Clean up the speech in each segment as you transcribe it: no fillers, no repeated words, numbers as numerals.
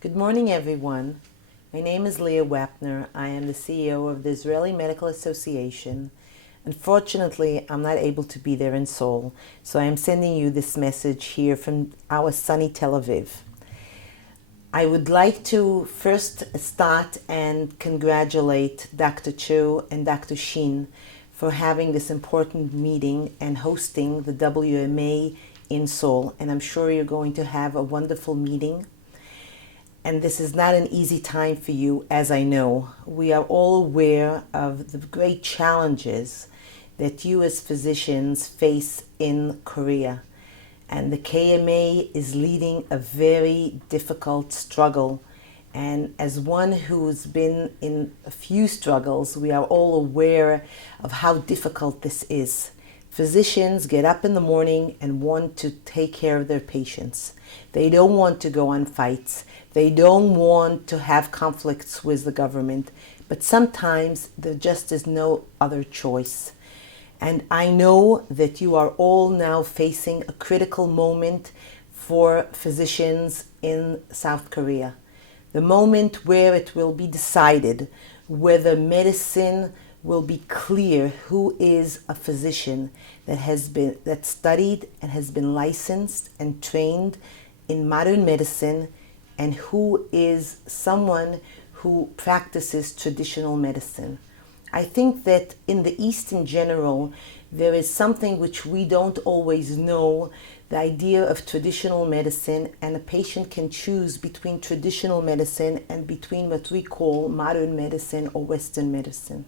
Good morning, everyone. My name is Leah Wapner. I am the CEO of the Israeli Medical Association. Unfortunately, I'm not able to be there in Seoul, so I am sending you this message here from our sunny Tel Aviv. I would like to first start and congratulate Dr. Chu and Dr. Shin for having this important meeting and hosting the WMA in Seoul. And I'm sure you're going to have a wonderful meeting. And this is not an easy time for you, as I know. We are all aware of the great challenges that you as physicians face in Korea. And the KMA is leading a very difficult struggle. And as one who's been in a few struggles, we are all aware of how difficult this is. Physicians get up in the morning and want to take care of their patients. They don't want to go on fights. They don't want to have conflicts with the government. But sometimes there just is no other choice. And I know that you are all now facing a critical moment for physicians in South Korea. The moment where it will be decided whether medicine will be clear who is a physician that studied and has been licensed and trained in modern medicine, and who is someone who practices traditional medicine. I think that in the East in general, there is something which we don't always know, the idea of traditional medicine, and a patient can choose between traditional medicine and between what we call modern medicine or Western medicine.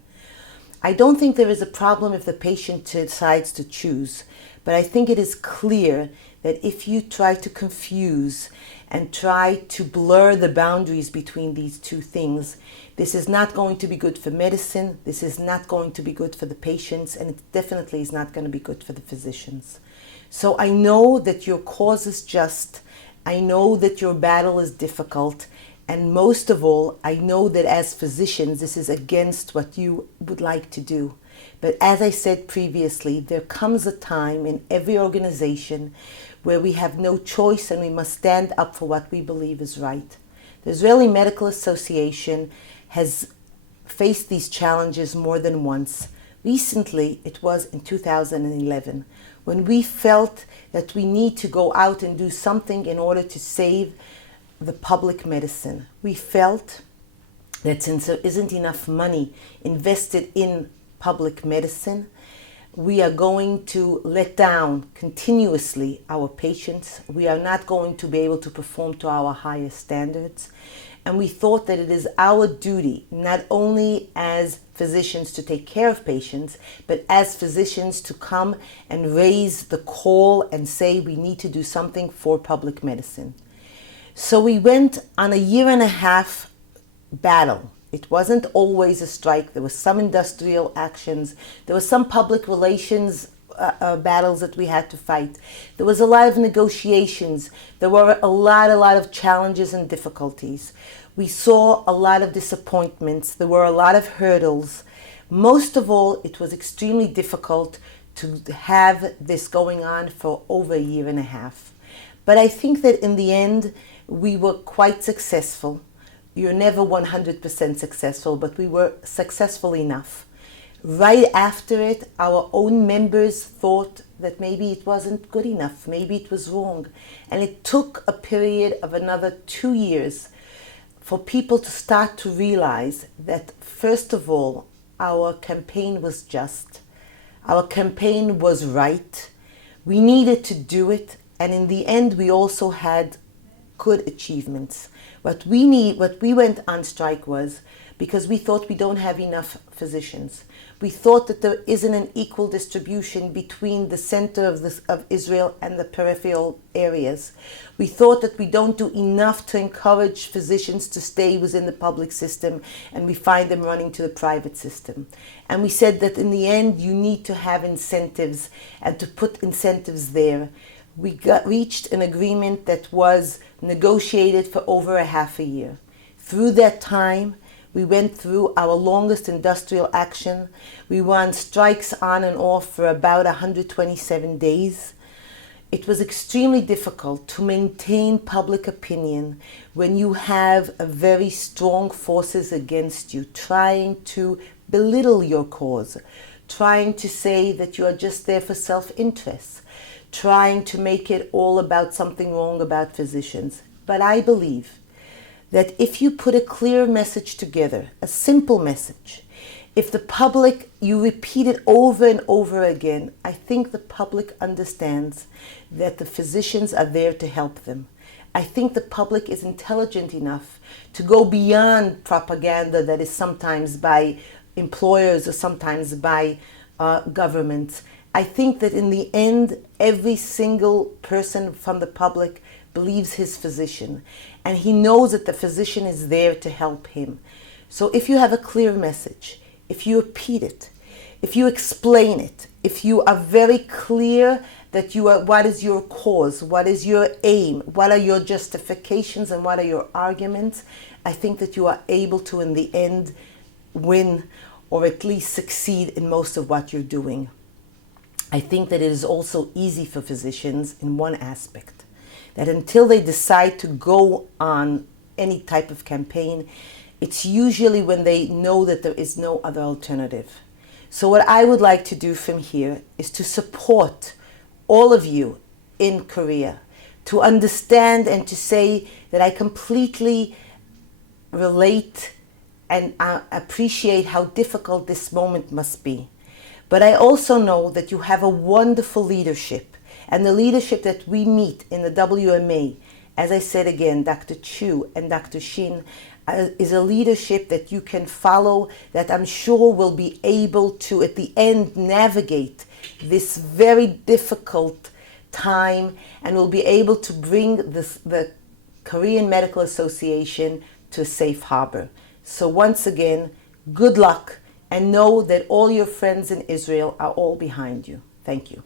I don't think there is a problem if the patient decides to choose, but I think it is clear that if you try to confuse and try to blur the boundaries between these two things, this is not going to be good for medicine, this is not going to be good for the patients, and it definitely is not going to be good for the physicians. So I know that your cause is just, I know that your battle is difficult, and most of all, I know that as physicians, this is against what you would like to do. But as I said previously, there comes a time in every organization where we have no choice and we must stand up for what we believe is right. The Israeli Medical Association has faced these challenges more than once. Recently, it was in 2011, when we felt that we need to go out and do something in order to save the public medicine. We felt that since there isn't enough money invested in public medicine, we are going to let down continuously our patients. We are not going to be able to perform to our highest standards. And we thought that it is our duty, not only as physicians to take care of patients, but as physicians to come and raise the call and say we need to do something for public medicine. So we went on a 1.5 year battle. It wasn't always a strike. There was some industrial actions. There was some public relations battles that we had to fight. There was a lot of negotiations. There were a lot of challenges and difficulties. We saw a lot of disappointments. There were a lot of hurdles. Most of all, it was extremely difficult to have this going on for over a 1.5 years. But I think that in the end, we were quite successful. You're never 100% successful, but we were successful enough. Right after it, our own members thought that maybe it wasn't good enough, maybe it was wrong. And it took a period of another 2 years for people to start to realize that, first of all, our campaign was just. Our campaign was right. We needed to do it. And in the end, we also had good achievements. What we went on strike was because we thought we don't have enough physicians. We thought that there isn't an equal distribution between the center of Israel and the peripheral areas. We thought that we don't do enough to encourage physicians to stay within the public system, and we find them running to the private system. And we said that in the end, you need to have incentives and to put incentives there. We reached an agreement that was negotiated for over a half a year. Through that time, we went through our longest industrial action. We were on strikes on and off for about 127 days. it was extremely difficult to maintain public opinion when you have a very strong forces against you trying to belittle your cause, trying to say that you are just there for self-interest, trying to make it all about something wrong about physicians. But I believe that if you put a clear message together, a simple message, if the public, you repeat it over and over again, I think the public understands that the physicians are there to help them. I think the public is intelligent enough to go beyond propaganda that is sometimes by employers or sometimes by governments. I think that in the end, every single person from the public believes his physician, and he knows that the physician is there to help him. So if you have a clear message, if you repeat it, if you explain it, if you are very clear that you are, what is your cause, what is your aim, what are your justifications, and what are your arguments, I think that you are able to, in the end, win or at least succeed in most of what you're doing. I think that it is also easy for physicians in one aspect, that until they decide to go on any type of campaign, it's usually when they know that there is no other alternative. So what I would like to do from here is to support all of you in Korea, to understand and to say that I completely relate and appreciate how difficult this moment must be. But I also know that you have a wonderful leadership, and the leadership that we meet in the WMA, as I said again, Dr. Chu and Dr. Shin, is a leadership that you can follow, that I'm sure will be able to, at the end, navigate this very difficult time and will be able to bring the Korean Medical Association to a safe harbor. So once again, good luck, and know that all your friends in Israel are all behind you. Thank you.